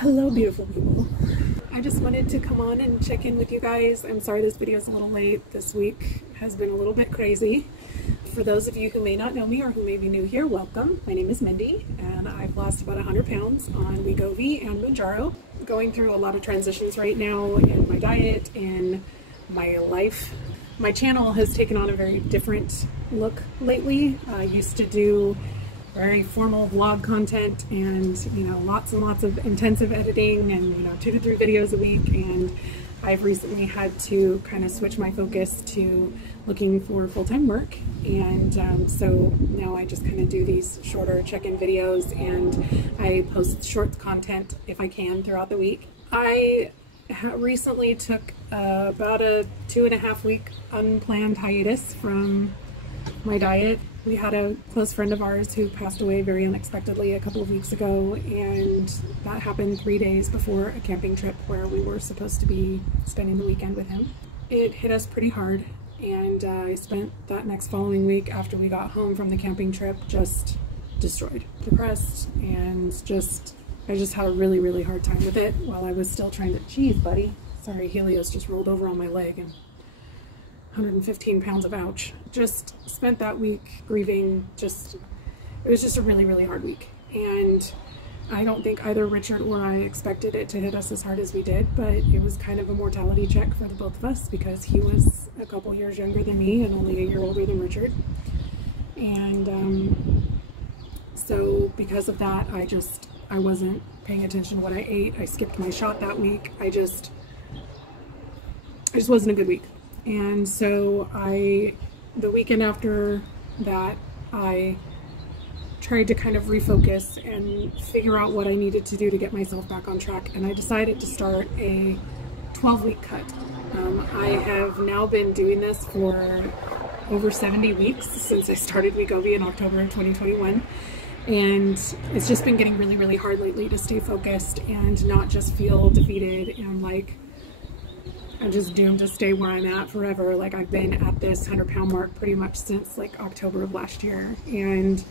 Hello beautiful people. I just wanted to come on and check in with you guys. I'm sorry this video is a little late. This week has been a little bit crazy. For those of you who may not know me or who may be new here, welcome. My name is Mindy and I've lost about 100 pounds on Wegovy and Mounjaro. Going through a lot of transitions right now in my diet and my life. My channel has taken on a very different look lately. I used to do very formal vlog content and lots and lots of intensive editing and 2 to 3 videos a week, and I've recently had to kind of switch my focus to looking for full-time work, and so now I just kind of do these shorter check-in videos and I post short content if I can throughout the week. I recently took about a 2.5 week unplanned hiatus from my diet. We had a close friend of ours who passed away very unexpectedly a couple of weeks ago, and that happened 3 days before a camping trip where we were supposed to be spending the weekend with him. It hit us pretty hard, and I spent that next following week after we got home from the camping trip just destroyed, depressed, and I just had a really hard time with it while I was still trying to, geez buddy, sorry, Helios just rolled over on my leg and 115 pounds of ouch. Just spent that week grieving. It was just a really hard week, and I don't think either Richard or I expected it to hit us as hard as we did, but it was kind of a mortality check for the both of us because he was a couple years younger than me and only a year older than Richard, and so because of that I wasn't paying attention to what I ate. I skipped my shot that week. I just wasn't a good week. And so the weekend after that, I tried to kind of refocus and figure out what I needed to do to get myself back on track. And I decided to start a 12-week cut. I have now been doing this for over 70 weeks since I started Wegovy in October of 2021. And it's just been getting really hard lately to stay focused and not just feel defeated and like I'm just doomed to stay where I'm at forever. Like, I've been at this 100-pound mark pretty much since like October of last year, and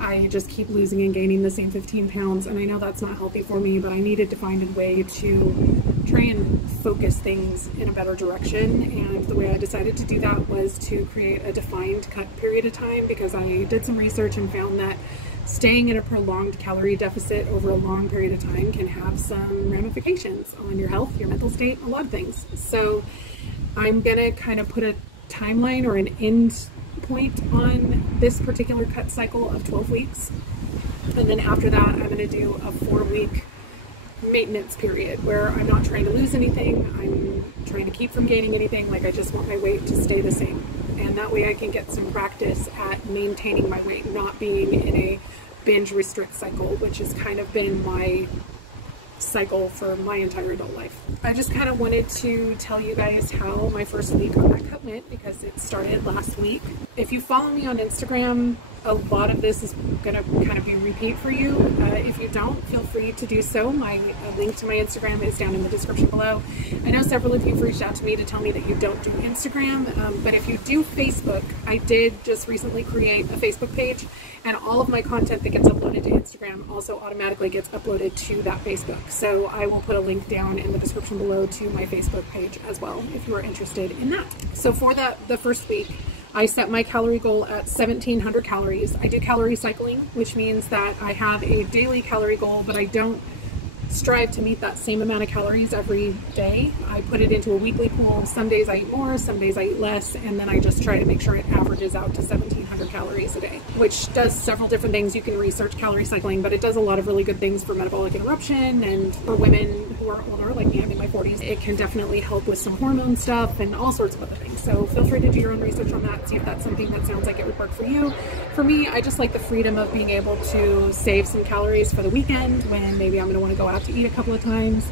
I just keep losing and gaining the same 15 pounds, and I know that's not healthy for me, but I needed to find a way to try and focus things in a better direction. And the way I decided to do that was to create a defined cut period of time, because I did some research and found that staying in a prolonged calorie deficit over a long period of time can have some ramifications on your health, your mental state, a lot of things. So I'm gonna kind of put a timeline or an end point on this particular cut cycle of 12 weeks. And then after that, I'm gonna do a 4-week maintenance period where I'm not trying to lose anything. I'm trying to keep from gaining anything. Like, I just want my weight to stay the same. And that way I can get some practice at maintaining my weight, not being in a binge restrict cycle, which has kind of been my cycle for my entire adult life. I just kind of wanted to tell you guys how my first week on that cut went, because it started last week. If you follow me on Instagram, a lot of this is going to kind of be repeat for you. If you don't, feel free to do so. My link to my Instagram is down in the description below. I know several of you have reached out to me to tell me that you don't do Instagram, but if you do Facebook, I did just recently create a Facebook page, and all of my content that gets uploaded to Instagram also automatically gets uploaded to that Facebook. So I will put a link down in the description below to my Facebook page as well if you are interested in that. So for the first week, I set my calorie goal at 1,700 calories. I do calorie cycling, which means that I have a daily calorie goal, but I don't strive to meet that same amount of calories every day. I put it into a weekly pool. Some days I eat more, some days I eat less, and then I just try to make sure it averages out to 1,700 calories a day, which does several different things. You can research calorie cycling, but it does a lot of really good things for metabolic interruption, and for women who are older, like me, I'm in my 40s, it can definitely help with some hormone stuff and all sorts of other things. So feel free to do your own research on that, see if that's something that sounds like it would work for you. For me, I just like the freedom of being able to save some calories for the weekend when maybe I'm going to want to go out to eat a couple of times,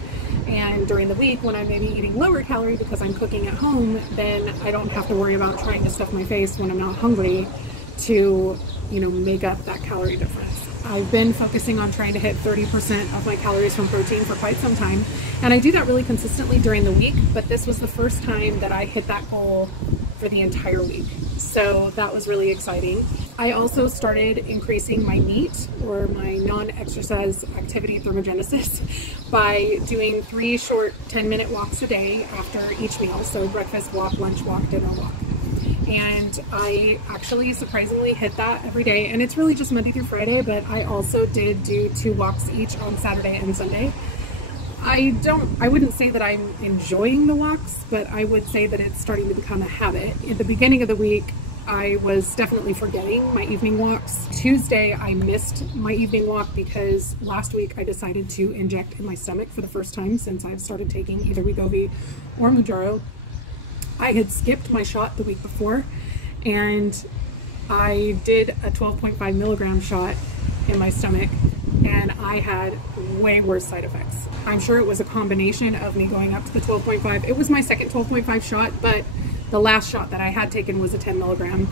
and during the week when I'm maybe eating lower calorie because I'm cooking at home, then I don't have to worry about trying to stuff my face when I'm not hungry to make up that calorie difference. I've been focusing on trying to hit 30% of my calories from protein for quite some time. And I do that really consistently during the week, but this was the first time that I hit that goal for the entire week. So that was really exciting. I also started increasing my NEAT, or my non-exercise activity thermogenesis, by doing 3 short 10-minute walks a day after each meal. So breakfast walk, lunch walk, dinner walk. And I actually surprisingly hit that every day. And it's really just Monday through Friday, but I also did do 2 walks each on Saturday and Sunday. I wouldn't say that I'm enjoying the walks, but I would say that it's starting to become a habit. At the beginning of the week, I was definitely forgetting my evening walks. Tuesday, I missed my evening walk because last week I decided to inject in my stomach for the first time since I've started taking either Wegovy or Mounjaro. I had skipped my shot the week before, and I did a 12.5 milligram shot in my stomach, and I had way worse side effects. I'm sure it was a combination of me going up to the 12.5. It was my second 12.5 shot, but the last shot that I had taken was a 10 milligram.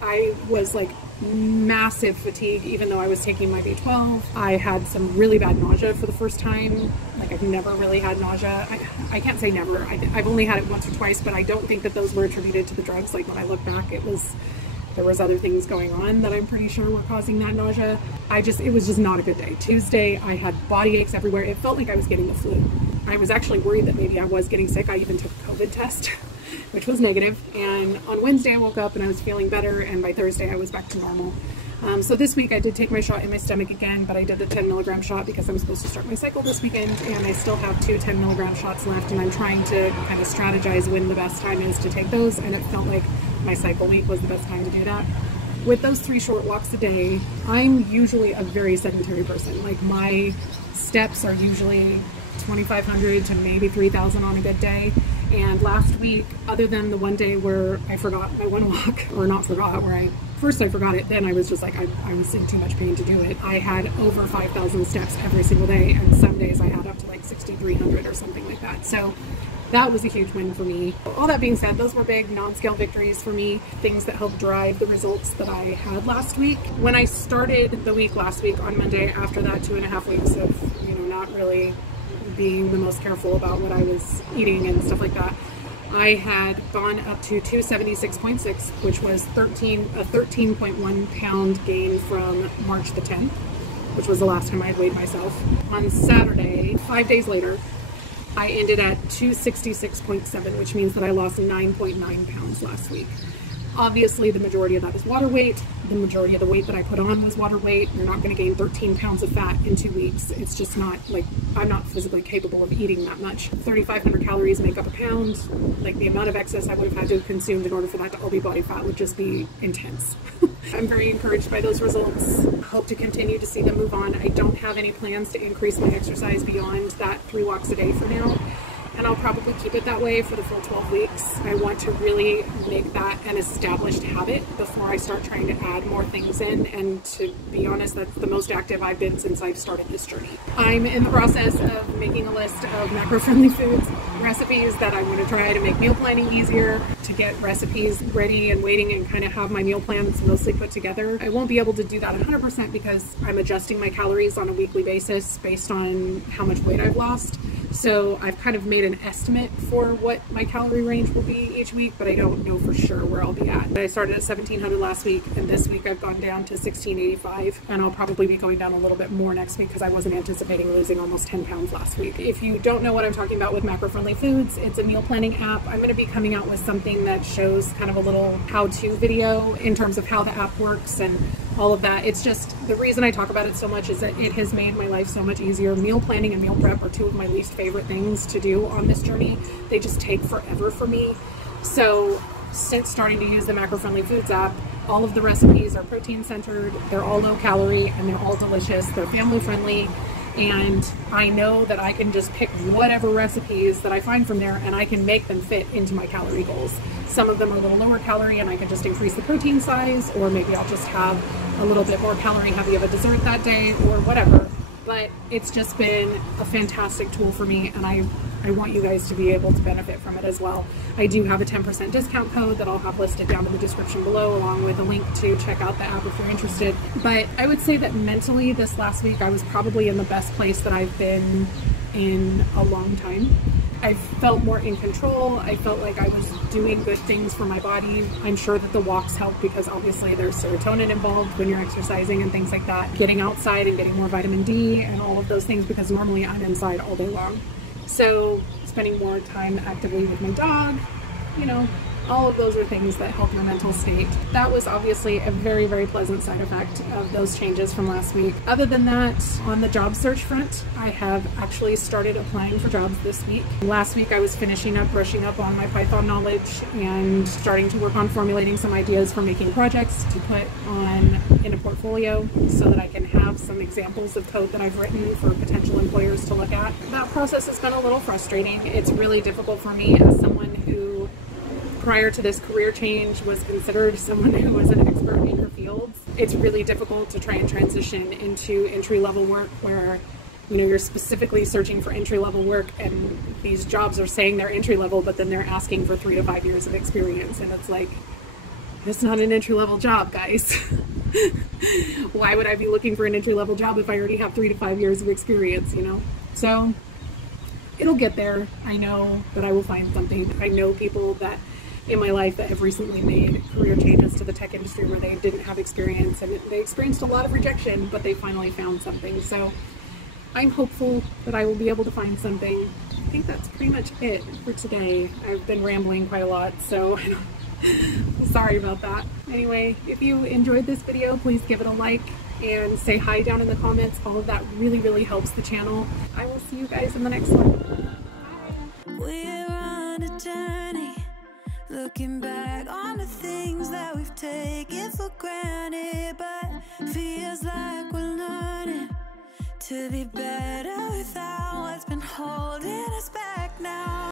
I was like massive fatigue, even though I was taking my B12. I had some really bad nausea for the first time. Like, I've never really had nausea. I can't say never. I've only had it once or twice, but I don't think that those were attributed to the drugs. Like, when I look back, there was other things going on that I'm pretty sure were causing that nausea. It was just not a good day. Tuesday, I had body aches everywhere. It felt like I was getting the flu. I was actually worried that maybe I was getting sick. I even took a COVID test, which was negative. And on Wednesday, I woke up and I was feeling better. And by Thursday, I was back to normal. So this week I did take my shot in my stomach again, but I did the 10 milligram shot because I'm supposed to start my cycle this weekend, and I still have 2 10 milligram shots left, and I'm trying to kind of strategize when the best time is to take those, and it felt like my cycle week was the best time to do that. With those 3 short walks a day, I'm usually a very sedentary person. Like, my steps are usually 2,500 to maybe 3,000 on a good day. And last week, other than the one day where I forgot my one walk, or not forgot, where first I forgot it, then I was just like, I was in too much pain to do it. I had over 5,000 steps every single day, and some days I had up to like 6,300 or something like that. So that was a huge win for me. All that being said, those were big non-scale victories for me, things that helped drive the results that I had last week. When I started the week last week on Monday, after that 2.5 weeks of, not really being the most careful about what I was eating and stuff like that, I had gone up to 276.6, which was a 13.1 pound gain from March the 10th, which was the last time I had weighed myself. On Saturday, 5 days later, I ended at 266.7, which means that I lost 9.9 pounds last week. Obviously, the majority of that is water weight. The majority of the weight that I put on was water weight. You're not going to gain 13 pounds of fat in 2 weeks. It's just not, like, I'm not physically capable of eating that much. 3,500 calories make up a pound. Like, the amount of excess I would have had to have consumed in order for that to all be body fat would just be intense. I'm very encouraged by those results. Hope to continue to see them move on. I don't have any plans to increase my exercise beyond that 3 walks a day for now. And I'll probably keep it that way for the full 12 weeks. I want to really make that an established habit before I start trying to add more things in. And to be honest, that's the most active I've been since I've started this journey. I'm in the process of making a list of macro-friendly foods, recipes that I want to try to make meal planning easier, to get recipes ready and waiting and kind of have my meal plans mostly put together. I won't be able to do that 100% because I'm adjusting my calories on a weekly basis based on how much weight I've lost. So I've kind of made an estimate for what my calorie range will be each week, but I don't know for sure where I'll be at. I started at 1,700 last week, and this week I've gone down to 1,685, and I'll probably be going down a little bit more next week because I wasn't anticipating losing almost 10 pounds last week. If you don't know what I'm talking about with macro-friendly foods, it's a meal planning app. I'm going to be coming out with something that shows kind of a little how-to video in terms of how the app works and all of that. It's just, the reason I talk about it so much is that it has made my life so much easier. Meal planning and meal prep are 2 of my least favorite things to do on this journey. They just take forever for me. So since starting to use the Macro-Friendly Foods app, all of the recipes are protein centered, they're all low calorie, and they're all delicious. They're family friendly. And I know that I can just pick whatever recipes that I find from there and I can make them fit into my calorie goals. Some of them are a little lower calorie and I can just increase the protein size, or maybe I'll just have a little bit more calorie heavy of a dessert that day, or whatever. but it's just been a fantastic tool for me, and I want you guys to be able to benefit from it as well. I do have a 10% discount code that I'll have listed down in the description below, along with a link to check out the app if you're interested. But I would say that mentally this last week I was probably in the best place that I've been in a long time. I felt more in control. I felt like I was doing good things for my body. I'm sure that the walks help because obviously there's serotonin involved when you're exercising and things like that. Getting outside and getting more vitamin D and all of those things, because normally I'm inside all day long. So spending more time actively with my dog, you know, all of those are things that help your mental state. That was obviously a very, very pleasant side effect of those changes from last week. Other than that, on the job search front, I have actually started applying for jobs this week. Last week I was finishing up, brushing up on my Python knowledge and starting to work on formulating some ideas for making projects to put on in a portfolio so that I can have some examples of code that I've written for potential employers to look at. That process has been a little frustrating. It's really difficult for me as someone who prior to this career change was considered someone who was an expert in her fields. It's really difficult to try and transition into entry-level work where, you know, you're specifically searching for entry-level work and these jobs are saying they're entry-level, but then they're asking for 3 to 5 years of experience. And it's like, it's not an entry-level job, guys. Why would I be looking for an entry-level job if I already have 3 to 5 years of experience, you know? So it'll get there. I know that I will find something. I know people that in my life that have recently made career changes to the tech industry where they didn't have experience and they experienced a lot of rejection, but they finally found something. So I'm hopeful that I will be able to find something. I think that's pretty much it for today. I've been rambling quite a lot, so sorry about that. Anyway, if you enjoyed this video, please give it a like and say hi down in the comments. All of that really, really helps the channel. I will see you guys in the next one. We're on a journey, looking back on the things that we've taken for granted, but feels like we're learning to be better without what's been holding us back now.